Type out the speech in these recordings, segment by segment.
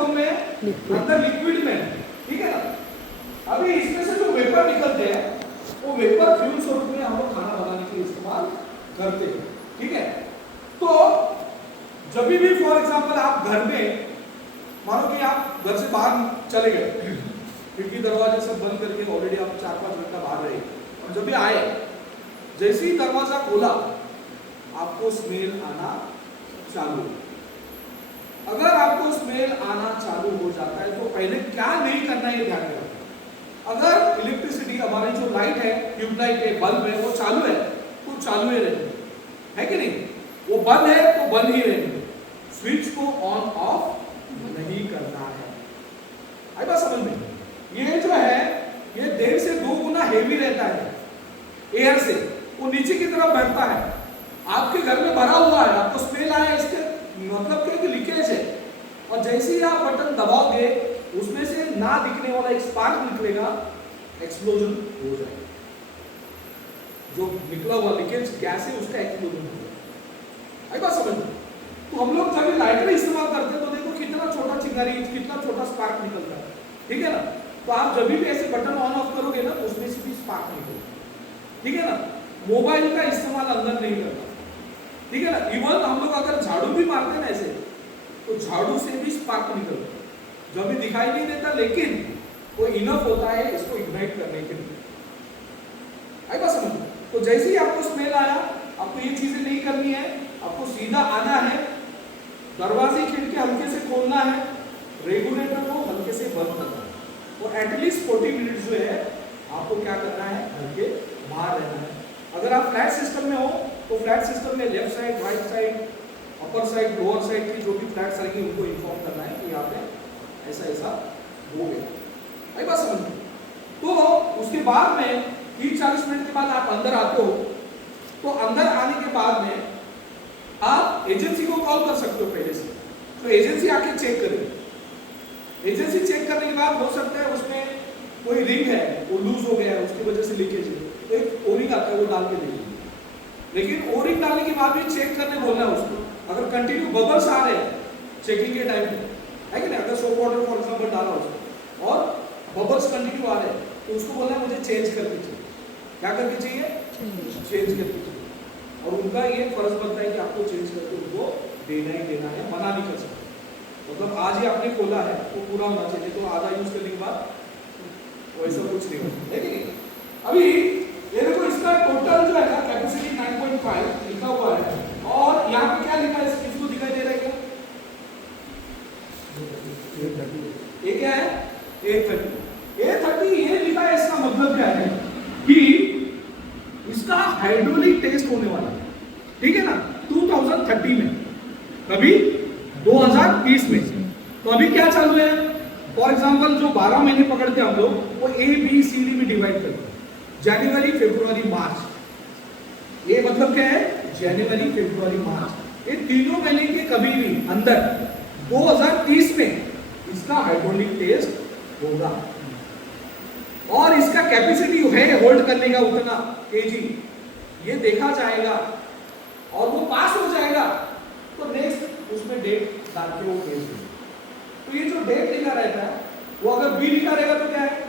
Form में है, अंदर लिक्विड में है, ठीक है ना। अभी इसमें से जो वेपर निकलते हैं वो वेपर फ्यूल स्वरूप में हम लोग खाना बनाने के लिए इस्तेमाल करते हैं, ठीक है। तो जब भी फॉर एग्जांपल आप घर में मानो कि आप घर से बाहर चले गए, खिड़की दरवाजे सब बंद करके ऑलरेडी आप 4-5 घंटा बाहर रहे, और जब भी आए जैसे ही दरवाजा खोला आपको स्मेल आना चालू। अगर आपको स्मेल आना चालू हो जाता है तो पहले क्या नहीं करना है ये ध्यान रखना। अगर इलेक्ट्रिसिटी हमारी जो लाइट है, ट्यूबलाइट है, बल्ब है, वो चालू है तो चालू ही रहेंगे, है कि नहीं। वो बंद है तो बंद ही रहेंगे, स्विच को ऑन ऑफ नहीं करना है। आई बात समझ में। ये जो है ये देर से 2 गुना हेवी रहता है एयर से, वो नीचे की तरफ बढ़ता है। आपके घर में भरा हुआ है, आपको स्मेल आया, इसके मतलब क्या कि लीकेज है, और जैसे ही आप बटन दबाओगे उसमें से ना दिखने वाला एक स्पार्क निकलेगा, एक्सप्लोजन हो जाएगा। जो निकला हुआ लीकेज गैस है उसका एक्सप्लोजन हो जाएगा। आई बात समझ में। तो हम लोग जब लाइटर इस्तेमाल करते हैं तो देखो कितना छोटा चिंगारी, कितना छोटा स्पार्क निकलता है, ठीक है ना। तो आप जब भी ऐसे बटन ऑन ऑफ करोगे ना उसमें से भी स्पार्क निकलेगा, ठीक है ना। मोबाइल का इस्तेमाल अंदर नहीं करना, ठीक है ना। इवन हम लोग अगर झाड़ू भी मारते हैं ना ऐसे, तो झाड़ू से भी स्पार्क निकलता है, जब भी दिखाई नहीं देता, लेकिन वो इनफ होता है इसको इग्नाइट करने के लिए। आई बात समझ। तो जैसे ही आपको स्मेल आया, आपको ये चीजें नहीं करनी है, आपको सीधा आना है, दरवाजे खिड़की हल्के से खोलना है, रेगुलेटर को हल्के से बंद करना है, और एटलीस्ट 40 मिनट जो है आपको क्या करना है, घर के बाहर रहना है। अगर आप फ्लैट सिस्टम में हो तो फ्लैट सिस्टम में left side, right side, upper side, lower side की जो भी फ्लैट्स आएंगे उनको इन्फॉर्म करना है कि यहाँ पे ऐसा ऐसा हो गया। आई बात समझ में। तो उसके बाद में 30-40 मिनट के बाद आप अंदर आते हो, तो अंदर आने के बाद में आप एजेंसी को कॉल कर सकते हो पहले से, तो एजेंसी आके चेक करेगी। एजेंसी चेक करने के बाद हो सकता है उसमें कोई रिंग है वो लूज हो गया है, उसकी वजह से लीकेज है, तो एक ओरिंग आता है वो डाल के देगी। लेकिन ओरिंग डालने के बाद भी चेक करने बोलना है उसको। अगर कंटिन्यू बबल्स आ रहे हैं चेकिंग के टाइम पे, है कि नहीं, अगर सोप वाटर फॉर एग्जांपल डाला उसको और बबल्स कंटिन्यू आ रहे हैं तो उसको बोलना है मुझे चेंज करके चाहिए। क्या करके चाहिए? चेंज करके चाहिए। और उनका ये फर्ज बनता है कि आपको चेंज करके उनको देना ही देना है, मना नहीं कर सकते। मतलब आज ही आपने खोला है वो पूरा होना चाहिए, तो आधा यूज करने के बाद वैसा कुछ नहीं होता, है कि नहीं। अभी ये देखो इसका टोटल जो है ना कैपेसिटी 9.5 लिखा हुआ है, और यहाँ पे क्या लिखा है इसको दिखाई दे रहा है क्या? ये क्या है? A30 ये लिखा है। इसका मतलब क्या है कि इसका हाइड्रोलिक टेस्ट होने वाला है, ठीक है ना, 2030 में, कभी 2030 में। तो अभी क्या चालू है, फॉर एग्जांपल जो 12 महीने पकड़ते हैं हम लोग, वो ABCD में डिवाइड करते हैं, जनवरी, फरवरी, मार्च। ये मतलब क्या है, जनवरी, फरवरी, मार्च, ये तीनों महीने के कभी भी अंदर 2030 में इसका हाइड्रोलिक टेस्ट होगा, और इसका कैपेसिटी है होल्ड करने का उतना केजी, ये देखा जाएगा, और वो पास हो जाएगा तो नेक्स्ट उसमें डेट डाल के वो भेज देंगे। तो ये जो डेट लिखा रहता है वो अगर बी लिखा रहेगा तो क्या है,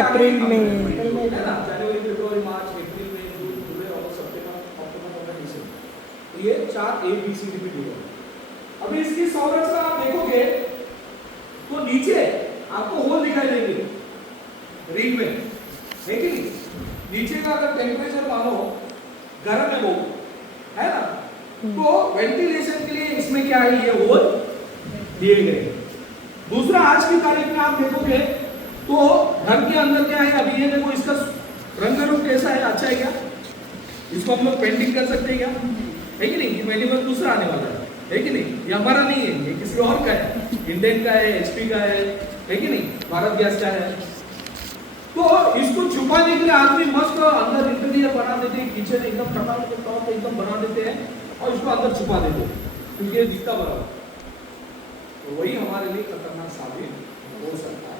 अप्रैल में, है ना, जनवरी, फरवरी, मार्च, अप्रैल, मई, जून, जुलाई, अगस्त, सितंबर, अक्टूबर, नवंबर, दिसंबर, तो ये 4 ABCD में दिया है। अभी इसकी संरचना आप देखोगे तो नीचे आपको होल दिखाई देंगे रिंग में, है कि नहीं। नीचे का अगर टेम्परेचर मानो गर्म है वो, है ना, तो वेंटिलेशन के लिए इसमें क्या है, ये होल दिए गए। दूसरा, आज की तारीख में आप देखोगे तो घर के अंदर क्या है, अभी ये देखो इसका रंग रूप कैसा है, अच्छा है क्या, इसको हम लोग पेंटिंग कर सकते हैं क्या, है कि नहीं। ये मेन्यूअल दूसरा आने वाला है कि नहीं, ये हमारा नहीं है, ये किसी और का है, इंडियन का है, HP का है कि नहीं, भारत गैस का है। तो इसको छुपाने के लिए आदमी मस्त अंदर इंटीरियर बना देते हैं, किचन एकदम टकाल के टॉप एकदम बना देते हैं और इसको अंदर छुपा देते हैं क्योंकि ये दिखता बराबर, तो वही हमारे लिए खतरनाक साबित हो सकता है।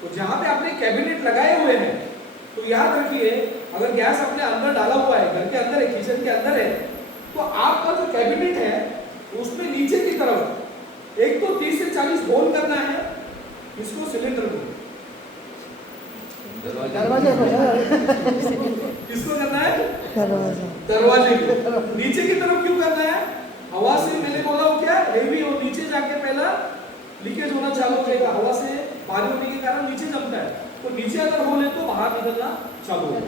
तो जहां पे आपने कैबिनेट लगाए हुए हैं तो याद रखिए, अगर गैस अपने अंदर डाला हुआ है, घर के अंदर है, किचन के अंदर है, तो आपका जो कैबिनेट है उसमें नीचे की तरफ एक तो 30 से 40 नीचे की तरफ क्यों करना है? हवा से मैंने बोला वो क्या हेवी हो, नीचे जाके पहला लीकेज होना चालू हो जाएगा, हवा से भारी होने के कारण नीचे जमता है, तो नीचे अगर होले तो बाहर निकलना चालू हो।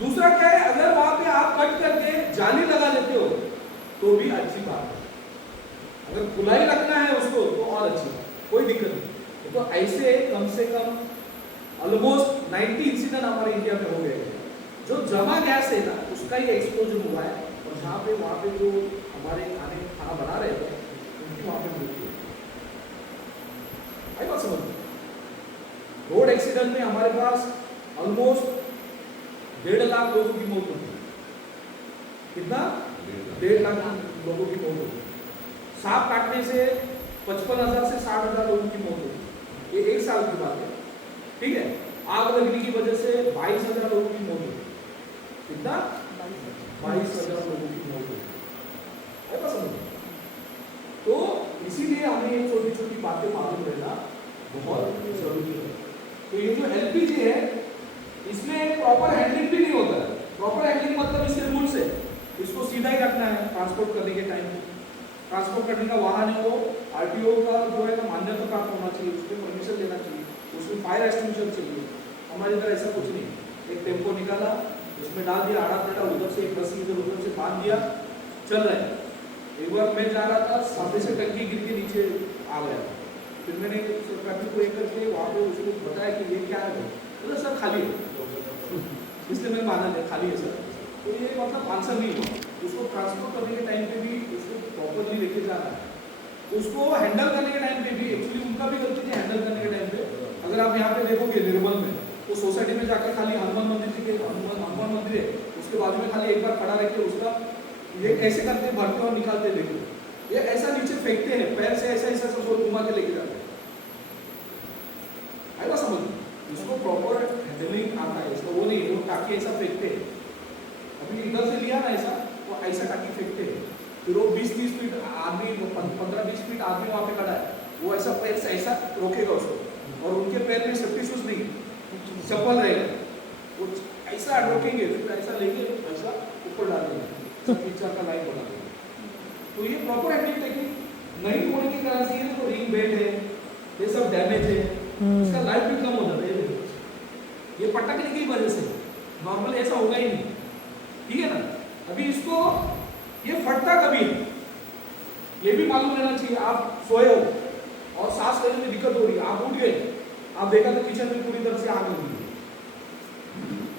दूसरा क्या है, अगर वहां पे आप कट करके जाली लगा लेते हो तो भी अच्छी बात है, अगर खुला ही रखना है उसको तो और अच्छी, कोई दिक्कत नहीं। तो ऐसे कम से कम ऑलमोस्ट 90 इंसिडेंट हमारे इंडिया में हो गए हैं। जो जमा गैस है ना उसका ही एक्सप्लोजन हुआ है, और जहाँ पे वहाँ पे जो हमारे खाना बना रहे थे उनकी वहाँ पे मृत्यु हुई। आई बात समझ? रोड एक्सीडेंट में हमारे पास ऑलमोस्ट 1.5 लाख लोगों की मौत होती है। कितना? 1.5 लाख लोगों की मौत होती है। सांप काटने से 55,000 से 60,000 लोगों की मौत होती है, ये 1 साल की बात है, ठीक है। आग लगने की वजह से 22,000 लोगों की मौत होती है। कितना? 22,000 लोगों की मौत होती है। ऐसा समझ? तो इसीलिए हमें ये छोटी छोटी बातें मालूम रहना बहुत जरूरी है। तो ये जो एलपीजी है इसमें प्रॉपर हैंडलिंग भी नहीं होता है। प्रॉपर हैंडलिंग मतलब इसके रूल्स है, इसको सीधा ही रखना है ट्रांसपोर्ट करने के टाइम। ट्रांसपोर्ट करने का वाहन है वो आरटीओ का जो है ना मान्यता प्राप्त होना चाहिए, उसके परमिशन लेना चाहिए, उसमें फायर एक्सटिंग्विशर चाहिए। हमारी तरह ऐसा कुछ नहीं, एक टेम्पो निकाला, उसमें डाल दिया, आड़ा पेटा उधर से एक रस्सी इधर उधर से बांध दिया, चल रहे हैं। एक बार मैं जा रहा था, सामने से टंकी गिर के नीचे आ गया, फिर मैंने सरकार को एक करके वहाँ पे उसको बताया कि ये क्या है, बोला सर खाली है, इसलिए मैंने माना नहीं खाली है सर। तो ये मतलब आंसर नहीं हुआ। उसको ट्रांसपोर्ट करने के टाइम पे भी उसको प्रॉपरली लेके जाना है, उसको हैंडल करने के टाइम पे भी एक्चुअली उनका भी गलती थी हैंडल करने के टाइम पे। अगर आप यहाँ पे देखोगे निर्मल में तो सोसाइटी में जाकर खाली हनुमान मंदिर के हनुमान मंदिर है उसके बाजू में खाली एक बार खड़ा रख के उसका ये कैसे करते हैं, भरते और निकालते देखो, ये ऐसा नीचे फेंकते हैं पैर से, ऐसा ऐसा सब घुमा के लेके जाते हैं। आएगा समझ? इसको प्रॉपर हैंडलिंग आता है, इसको वो नहीं वो टाकी ऐसा फेंकते हैं, अभी इधर से लिया ना ऐसा, वो ऐसा टाकी फेंकते हैं, फिर वो 20-30 फीट आदमी 15-20 फीट आदमी वहाँ पे खड़ा है, वो ऐसा पैर से ऐसा रोकेगा उसको, और उनके पैर में सेफ्टी शूज नहीं, चप्पल रहेगा, वो ऐसा रोकेंगे, फिर ऐसा लेके ऐसा ऊपर डाल देंगे, पिक्चर का लाइन बना देंगे। तो ये प्रॉपर हैंडलिंग टेक्निक नहीं होने के कारण से ये तो रिंग बेल्ट है, ये सब डैमेज है, इसका लाइफ भी कम हो जाता है ये पटकने की वजह से। नॉर्मल ऐसा होगा ही नहीं, ठीक है ना। अभी इसको ये फटता कभी है ये भी मालूम रहना चाहिए। आप सोए हो और सांस लेने में दिक्कत हो रही है, आप उठ गए, आप देखा तो किचन में पूरी तरह से आग लगी है,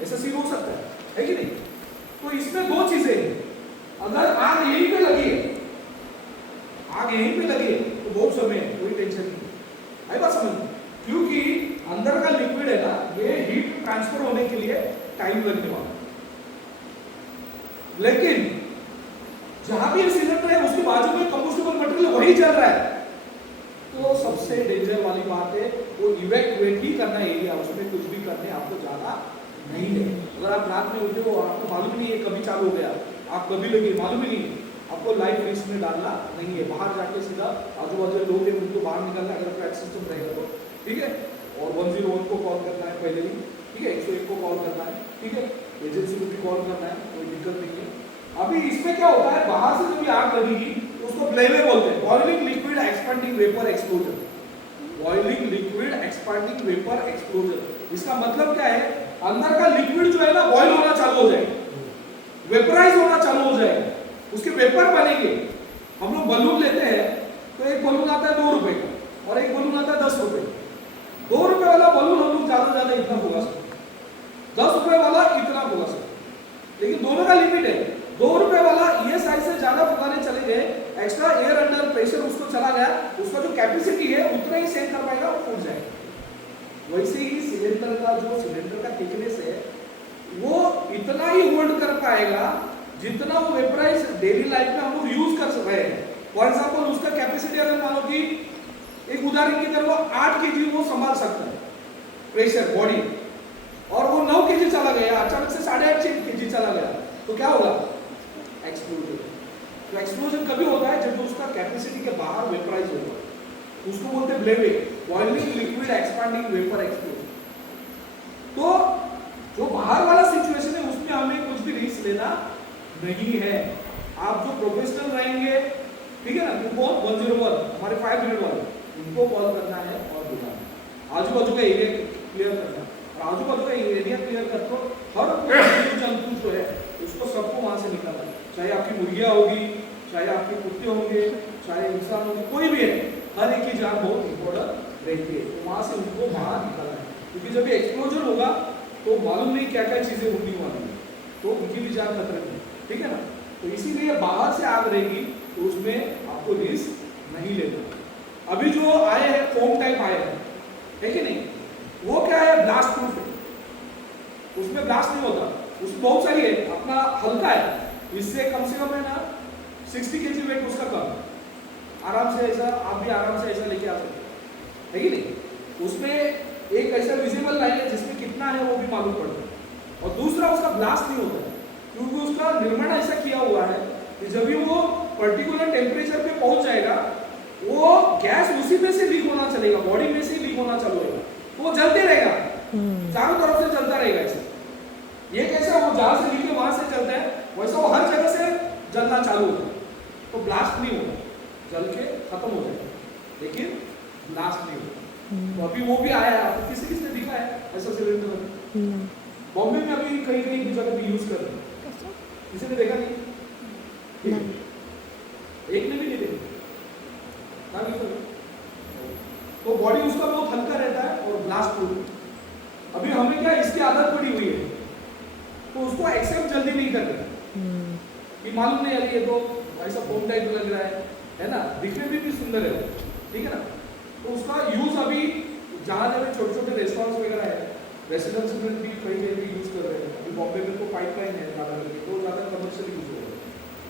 ऐसा सीन हो सकता है कि नहीं। तो इसमें 2 चीजें हैं, अगर आग यहीं पे लगी है, आग यहीं पे लगी है तो बहुत समय है, कोई टेंशन नहीं। आई बात समझ? क्योंकि अंदर का लिक्विड है ना, ये हीट ट्रांसफर होने के लिए टाइम लगने वाला, लेकिन जहां भी सिलेंडर है उसके बाजू में कंबस्टिबल मटेरियल वही चल रहा है, तो सबसे डेंजर वाली बात है वो इवैक्यूएट ही करना एरिया, उसमें कुछ भी करने आपको जाना नहीं है। अगर आप रात में उठे हो आपको मालूम नहीं है कभी चालू हो गया, आप कभी लगे मालूम ही नहीं, आपको लाइफ रिस्क में डालना नहीं है। बाहर जाके सीधा आजू बाजू लोग हैं उनको बाहर निकालना, अगर आपका सिस्टम रहेगा तो ठीक है। और 101 को कॉल करना है पहले ही, ठीक है, 101 को कॉल करना है, ठीक है, एजेंसी को भी कॉल करना है, कोई दिक्कत नहीं है। अभी इसमें क्या होता है, बाहर से जो भी आग लगेगी उसको ब्लेवे बोलते हैं, boiling liquid expanding vapour explosion. Boiling liquid expanding vapour explosion, इसका मतलब क्या है, अंदर का लिक्विड जो है ना बॉइल होना चालू हो जाएगा, वेपराइज होना चालू हो जाएगा, उसके वेपर बनेंगे। हम लोग बलून लेते हैं तो एक बलून आता है 2 रुपए का और एक बलून आता है 10 रुपए। 2 रुपए वाला बलून हम लोग ज्यादा ज्यादा इतना फुला सकते, 10 रुपए वाला इतना फुला सकते, लेकिन दोनों का लिमिट है। 2 रुपए वाला ये साइज से ज्यादा फुलाने चले गए, एक्स्ट्रा एयर अंडर प्रेशर उसको चला गया, उसका जो कैपेसिटी है उतना ही सेव कर पाएगा, वो फूट जाएगा। वैसे ही सिलेंडर का जो सिलेंडर का थिकनेस है वो इतना ही होल्ड कर पाएगा जितना वो वेपराइज डेली लाइफ में हम लोग यूज कर रहे हैं। फॉर एग्जांपल उसका कैपेसिटी अगर मानो कि एक उदाहरण की तरह वो 8 केजी वो संभाल सकता है प्रेशर बॉडी, और वो 9 केजी चला गया, अचानक से 8.5 केजी चला गया, तो क्या होगा, एक्सप्लोजन। तो एक्सप्लोजन कभी होता है जब उसका कैपेसिटी के बाहर वेपराइज होगा, उसको बोलते हैं BLEVE, boiling liquid expanding vapour explosion. तो जो बाहर वाला सिचुएशन है उसमें हमें कुछ भी रिस्क लेना नहीं है, आप जो प्रोफेशनल रहेंगे, ठीक है ना, उनको 101 हमारे 5 मिनट वाले उनको कॉल करना है और बुलाना है। आजू बाजू का एरिया क्लियर करना, और आजू बाजू का एरिया क्लियर कर तो हर कोई जीव जंतु जो है उसको सबको वहां से निकालना है, चाहे आपकी मुर्गियां होगी, चाहे आपके कुत्ते होंगे, चाहे इंसान होंगे, कोई भी है, हर एक की जान बहुत इंपॉर्टेंट रहती है, तो वहां से उनको बाहर निकालना है, क्योंकि जब ये एक्सप्लोजन होगा तो मालूम नहीं क्या क्या चीजें होने वाली है, तो उनकी भी जान खतरे में, ठीक है ना। तो इसीलिए बाहर से आग रहेगी तो उसमें आपको रिस्क नहीं लेना। अभी जो आए हैं फोम टाइप आए हैं, है कि नहीं, वो क्या है, ब्लास्ट प्रूफ है, उसमें ब्लास्ट नहीं होता, उसमें बहुत सारी है, अपना हल्का है, इससे कम से कम है ना 60 kg वेट उसका कम, आराम से ऐसा आप भी आराम से ऐसा लेके आ सकते है कि नहीं। उसमें एक ऐसा विजिबल लाइन है जिसमें कितना है वो भी मालूम पड़ता है, और दूसरा उसका ब्लास्ट नहीं होता है, क्योंकि उसका निर्माण ऐसा किया हुआ है कि जब भी वो पर्टिकुलर टेम्परेचर पे पहुंच जाएगा, वो गैस उसी में से लीक होना चलेगा, बॉडी में से लीक होना चालू होगा, तो वो जलते रहेगा, चारों तरफ से चलता रहेगा ऐसे। ये कैसा, वो जहां से लीक है वहां से चलता है, वैसा वो हर जगह से जलना चालू होता है, तो ब्लास्ट नहीं होगा, जल के खत्म हो जाएगा, लेकिन ब्लास्ट नहीं होगा। तो अभी वो भी आया है, आपको किसने दिखा है ऐसा सिलेंडर? बॉम्बे में अभी कहीं कहीं जगह भी यूज कर रहे हैं, किसी ने देखा नहीं? एक ने भी नहीं देखा, तो बॉडी उसका बहुत हल्का रहता है और ब्लास्ट प्रूफ। अभी हमें क्या इसकी आदत पड़ी हुई है, तो उसको एक्सेप्ट जल्दी नहीं कर रहे कि मालूम नहीं, अरे ये तो ऐसा फोम टाइप लग रहा है ना, दिखने में भी सुंदर है, ठीक है ना। तो उसका यूज अभी जहाँ जगह छोटे छोटे रेस्टोरेंट्स वगैरह है, रेसिडेंस में भी कहीं कहीं भी यूज कर रहे हैं। अभी बॉम्बे में तो पाइपलाइन है ज़्यादा करके, तो ज़्यादा कमर्शियल यूज हो रहा है,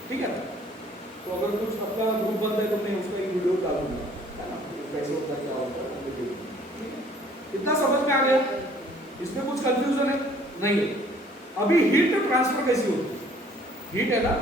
ठीक है ना। तो अगर कुछ अपना ग्रुप बनता है तो मैं उसका एक वीडियो डालूंगा, है ना, कैसे होता है क्या होता है, ठीक है। इतना समझ में आ गया, इसमें कुछ कंफ्यूजन है नहीं है। अभी हीट ट्रांसफर कैसी होती है, हीट है ना,